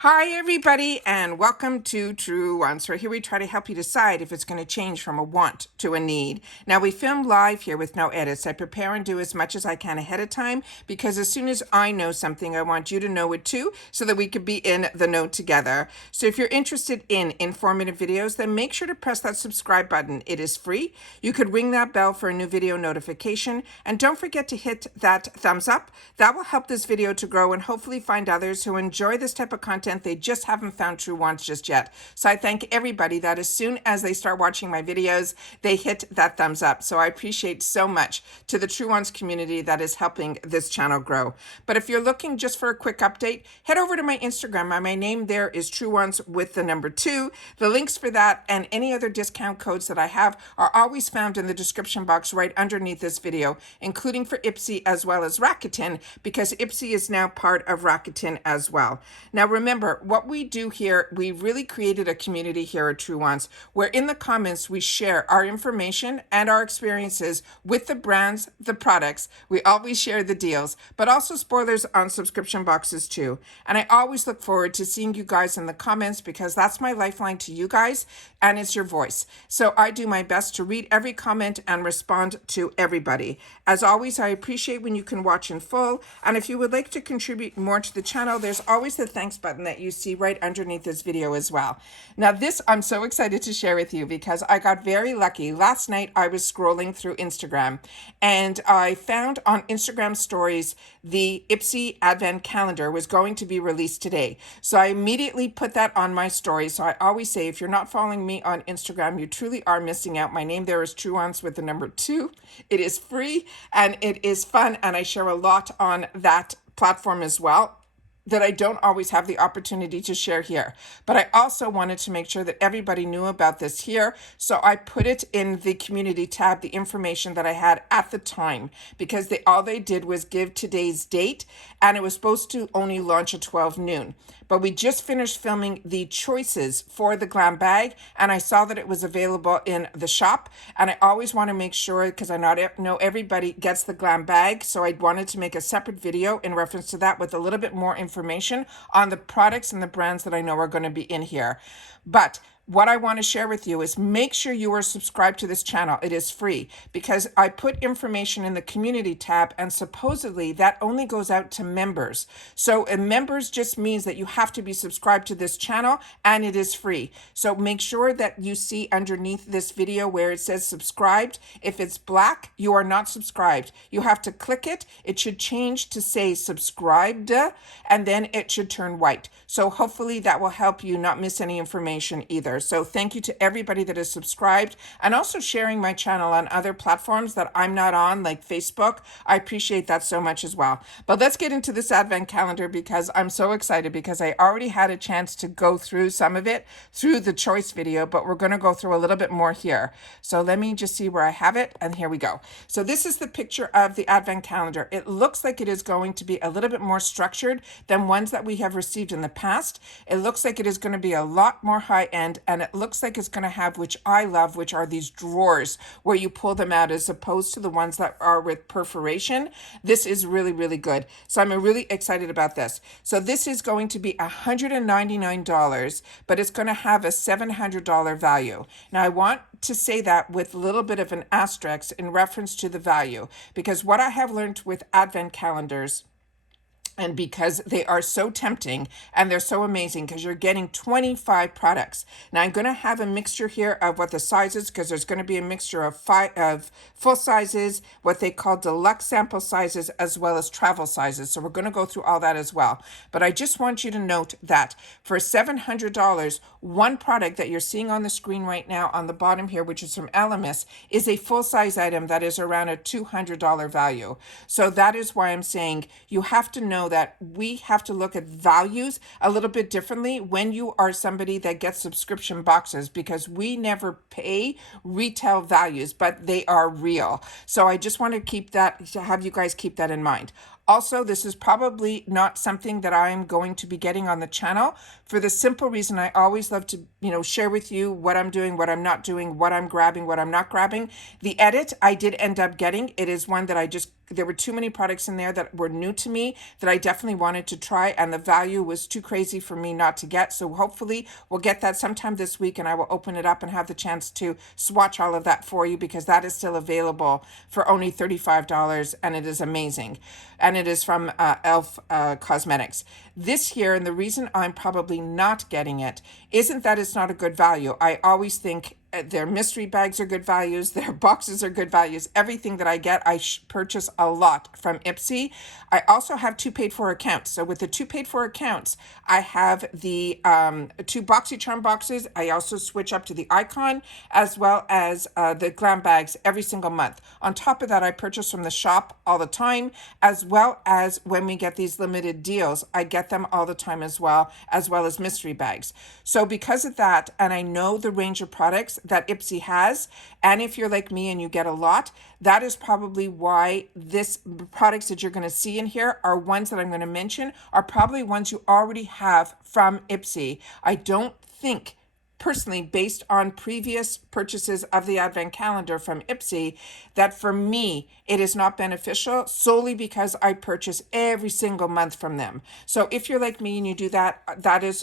Hi, everybody, and welcome to Truewants, where here we try to help you decide if it's going to change from a want to a need. Now, we film live here with no edits. I prepare and do as much as I can ahead of time because as soon as I know something, I want you to know it too so that we could be in the know together. So if you're interested in informative videos, then make sure to press that subscribe button. It is free. You could ring that bell for a new video notification, and don't forget to hit that thumbs up. That will help this video to grow and hopefully find others who enjoy this type of content. They just haven't found Truewants just yet. So I thank everybody that as soon as they start watching my videos, they hit that thumbs up. So I appreciate so much to the Truewants community that is helping this channel grow. But if you're looking just for a quick update, head over to my Instagram. My name there is Truewants with the number 2. The links for that and any other discount codes that I have are always found in the description box right underneath this video, including for IPSY as well as Rakuten, because IPSY is now part of Rakuten as well. Now remember, what we do here, we really created a community here at Truewants, where in the comments we share our information and our experiences with the brands, the products. We always share the deals, but also spoilers on subscription boxes too. And I always look forward to seeing you guys in the comments because that's my lifeline to you guys and it's your voice. So I do my best to read every comment and respond to everybody. As always, I appreciate when you can watch in full. And if you would like to contribute more to the channel, there's always the thanks button that you see right underneath this video as well. Now this I'm so excited to share with you because I got very lucky. Last night I was scrolling through Instagram and I found on Instagram stories the IPSY Advent Calendar was going to be released today. So I immediately put that on my story. So I always say, if you're not following me on Instagram, you truly are missing out. My name there is Truewants with the number 2. It is free and it is fun, and I share a lot on that platform as well that I don't always have the opportunity to share here. But I also wanted to make sure that everybody knew about this here. So I put it in the community tab, the information that I had at the time, because all they did was give today's date, and it was supposed to only launch at 12 noon. But we just finished filming the choices for the glam bag, and I saw that it was available in the shop. And I always want to make sure, because I know everybody gets the glam bag, so I wanted to make a separate video in reference to that with a little bit more information on the products and the brands that I know are going to be in here. But what I want to share with you is make sure you are subscribed to this channel. It is free because I put information in the community tab, and supposedly that only goes out to members. So members just means that you have to be subscribed to this channel, and it is free. So make sure that you see underneath this video where it says subscribed. If it's black, you are not subscribed. You have to click it. It should change to say subscribed, and then it should turn white. So hopefully that will help you not miss any information either. So thank you to everybody that is subscribed and also sharing my channel on other platforms that I'm not on, like Facebook. I appreciate that so much as well. But let's get into this advent calendar because I'm so excited because I already had a chance to go through some of it through the choice video, but we're going to go through a little bit more here. So let me just see where I have it, and here we go. So this is the picture of the advent calendar. It looks like it is going to be a little bit more structured than ones that we have received in the past. It looks like it is going to be a lot more high end, and it looks like it's going to have, which I love, which are these drawers where you pull them out as opposed to the ones that are with perforation. This is really, really good. So I'm really excited about this. So this is going to be $199, but it's going to have a $700 value. Now I want to say that with a little bit of an asterisk in reference to the value, because what I have learned with advent calendars, and because they are so tempting and they're so amazing because you're getting 25 products. Now I'm going to have a mixture here of what the sizes, because there's going to be a mixture of full sizes, what they call deluxe sample sizes, as well as travel sizes. So we're going to go through all that as well. But I just want you to note that for $700, one product that you're seeing on the screen right now on the bottom here, which is from ELEMIS, is a full size item that is around a $200 value. So that is why I'm saying you have to know that we have to look at values a little bit differently when you are somebody that gets subscription boxes, because we never pay retail values, but they are real. So I just want to have you guys keep that in mind. Also, this is probably not something that I'm going to be getting on the channel for the simple reason I always love to, share with you what I'm doing, what I'm not doing, what I'm grabbing, what I'm not grabbing. The edit I did end up getting. It is one that I just there were too many products in there that were new to me that I definitely wanted to try, and the value was too crazy for me not to get. So hopefully we'll get that sometime this week, and I will open it up and have the chance to swatch all of that for you, because that is still available for only $35, and it is amazing. And it is from Elf Cosmetics. This here, and the reason I'm probably not getting it isn't that it's not a good value. I always think their mystery bags are good values, their boxes are good values. Everything that I get, I purchase a lot from IPSY. I also have 2 paid for accounts. So with the 2 paid for accounts, I have the 2 BoxyCharm boxes. I also switch up to the Icon, as well as the glam bags every single month. On top of that, I purchase from the shop all the time, as well as when we get these limited deals, I get them all the time as well as mystery bags. So because of that, and I know the range of products that IPSY has, and if you're like me and you get a lot, that is probably why this products that you're going to see in here are ones that I'm going to mention are probably ones you already have from IPSY. I don't think, personally, based on previous purchases of the Advent calendar from IPSY, that for me, it is not beneficial solely because I purchase every single month from them. So if you're like me and you do that,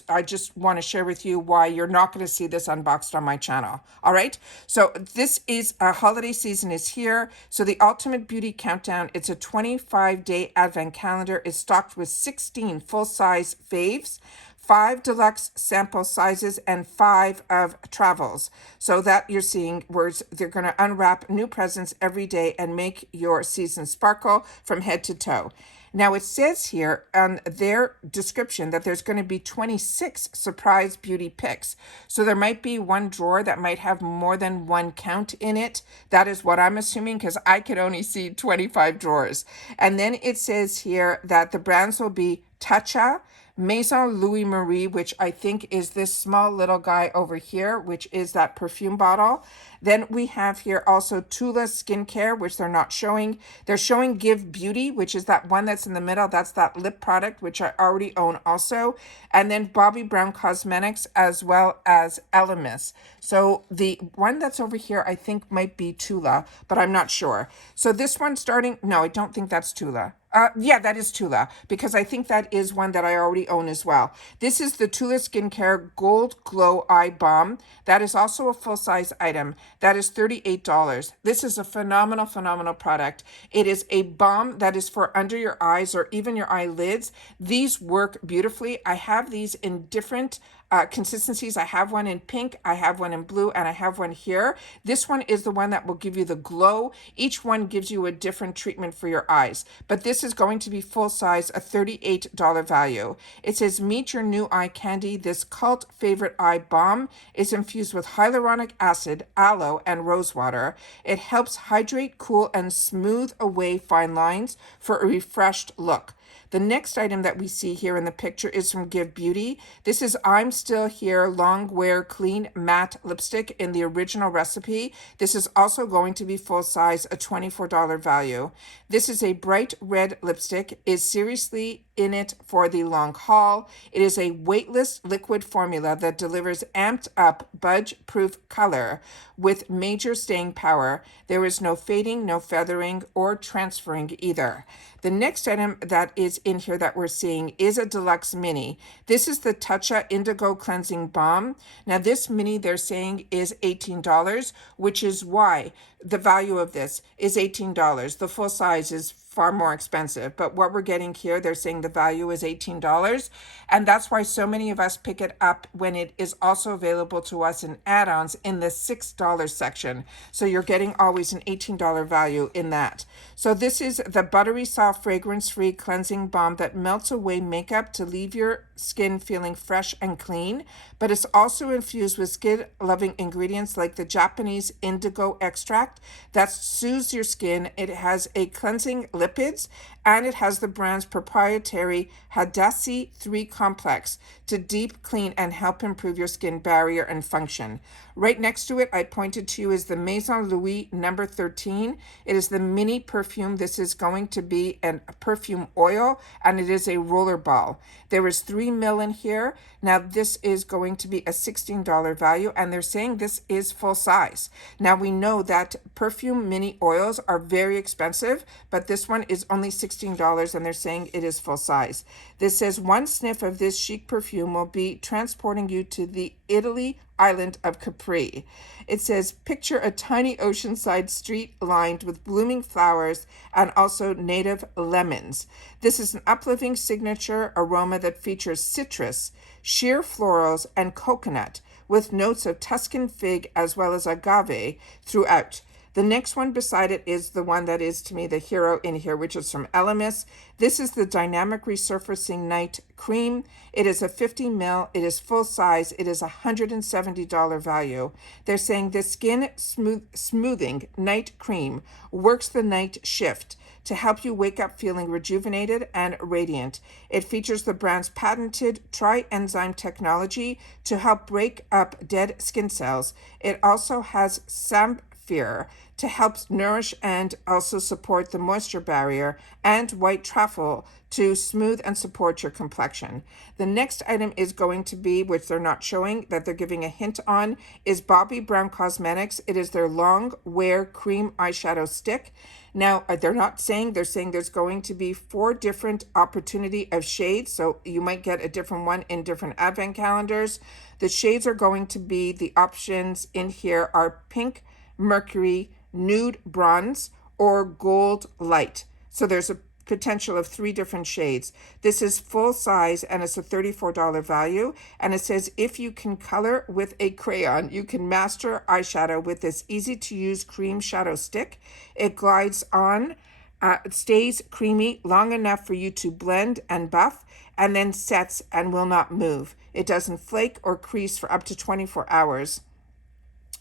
I just want to share with you why you're not going to see this unboxed on my channel. All right. So this is holiday season is here. So the Ultimate Beauty Countdown, it's a 25-day Advent calendar, is stocked with 16 full-size faves, 5 deluxe sample sizes, and 5 of travels. So that you're seeing words, they're going to unwrap new presents every day and make your season sparkle from head to toe. Now it says here on their description that there's going to be 26 surprise beauty picks. So there might be one drawer that might have more than one count in it. That is what I'm assuming, because I could only see 25 drawers. And then it says here that the brands will be Tatcha, Maison Louis Marie, which I think is this small little guy over here, which is that perfume bottle. Then we have here also Tula Skincare, which they're not showing. They're showing Give Beauty, which is that one that's in the middle. That's that lip product, which I already own also. And then Bobbi Brown Cosmetics, as well as ELEMIS. So the one that's over here, I think might be Tula, but I'm not sure. So this one starting, no, I don't think that's Tula. Yeah, that is Tula, because I think that is one that I already own as well. This is the Tula Skincare Gold Glow Eye Balm. That is also a full-size item. That is $38. This is a phenomenal, phenomenal product. It is a balm that is for under your eyes or even your eyelids. These work beautifully. I have these in different consistencies. I have one in pink, I have one in blue, and I have one here. This one is the one that will give you the glow. Each one gives you a different treatment for your eyes, but this is going to be full size, a $38 value. It says, meet your new eye candy. This cult favorite eye balm is infused with hyaluronic acid, aloe, and rosewater. It helps hydrate, cool, and smooth away fine lines for a refreshed look. The next item that we see here in the picture is from Give Beauty. This is I'm Still Here Long Wear Clean Matte Lipstick in the original recipe. This is also going to be full size, a $24 value. This is a bright red lipstick, is seriously in it for the long haul. It is a weightless liquid formula that delivers amped up budge-proof color with major staying power. There is no fading, no feathering, or transferring either. The next item that is in here that we're seeing is a deluxe mini. This is the Tatcha Indigo Cleansing Balm. Now this mini they're saying is $18, which is why the value of this is $18. The full size is far more expensive, but what we're getting here, they're saying the value is $18, and that's why so many of us pick it up when it is also available to us in add-ons in the $6 section. So you're getting always an $18 value in that. So this is the buttery soft fragrance-free cleansing balm that melts away makeup to leave your skin feeling fresh and clean, but it's also infused with skin-loving ingredients like the Japanese indigo extract that soothes your skin. It has a cleansing lipids and it has the brand's proprietary Hadassah 3 complex to deep clean and help improve your skin barrier and function. Right next to it, I pointed to is the Maison Louis number 13. It is the mini perfume. This is going to be a perfume oil, and it is a roller ball. There is 3 ml in here. Now, this is going to be a $16 value, and they're saying this is full size. Now, we know that perfume mini oils are very expensive, but this one is only $16, and they're saying it is full size. This says 1 sniff of this chic perfume will be transporting you to the Italy island of Capri. It says, picture a tiny oceanside street lined with blooming flowers and also native lemons. This is an uplifting signature aroma that features citrus, sheer florals, and coconut, with notes of Tuscan fig as well as agave throughout. The next one beside it is the one that is, to me, the hero in here, which is from ELEMIS. This is the Dynamic Resurfacing Night Cream. It is a 50 ml. It is full size. It is a $170 value. They're saying the skin smoothing night cream works the night shift to help you wake up feeling rejuvenated and radiant. It features the brand's patented tri-enzyme technology to help break up dead skin cells. It also has samphire to help nourish and also support the moisture barrier, and white truffle to smooth and support your complexion. The next item is going to be, which they're not showing, that they're giving a hint on, is Bobbi Brown Cosmetics. It is their long wear cream eyeshadow stick. Now, they're not saying, they're saying there's going to be 4 different opportunity of shades, so you might get a different one in different advent calendars. The shades are going to be, the options in here are pink, mercury, nude bronze, or gold light. So there's a potential of 3 different shades. This is full size, and it's a $34 value. And it says, if you can color with a crayon, you can master eyeshadow with this easy to use cream shadow stick. It glides on, it stays creamy long enough for you to blend and buff, and then sets and will not move. It doesn't flake or crease for up to 24 hours.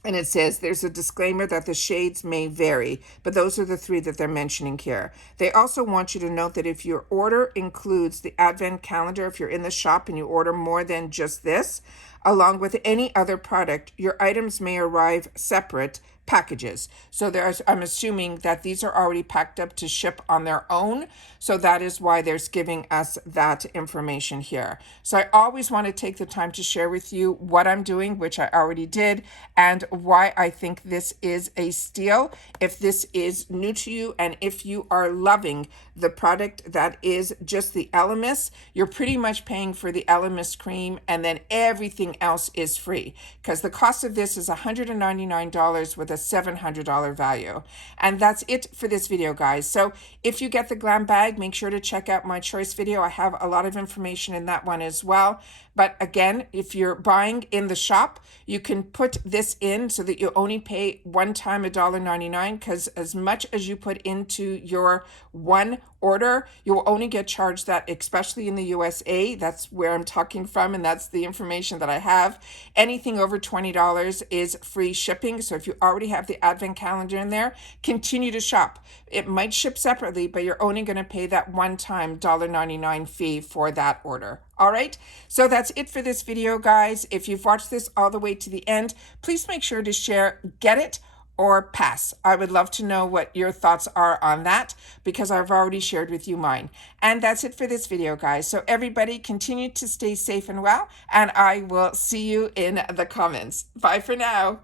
And it says there's a disclaimer that the shades may vary, but those are the 3 that they're mentioning here. They also want you to note that if your order includes the advent calendar, if you're in the shop and you order more than just this, along with any other product, your items may arrive separate packages. So I'm assuming that these are already packed up to ship on their own. So that is why they're giving us that information here. So I always want to take the time to share with you what I'm doing, which I already did, and why I think this is a steal. If this is new to you, and if you are loving the product that is just the ELEMIS, you're pretty much paying for the ELEMIS cream, and then everything else is free, because the cost of this is $199 with a $700 value. And that's it for this video, guys. So if you get the glam bag, make sure to check out my choice video. I have a lot of information in that one as well. But again, if you're buying in the shop, you can put this in so that you only pay one time $1.99, because as much as you put into your one order, you'll only get charged that, especially in the USA. That's where I'm talking from, and that's the information that I have. Anything over $20 is free shipping. So if you already have the advent calendar in there, continue to shop. It might ship separately, but you're only going to pay that one-time $1.99 fee for that order. All right, so that's it for this video, guys. If you've watched this all the way to the end, please make sure to share, get it, or pass. I would love to know what your thoughts are on that, because I've already shared with you mine. And that's it for this video, guys. So everybody continue to stay safe and well, and I will see you in the comments. Bye for now.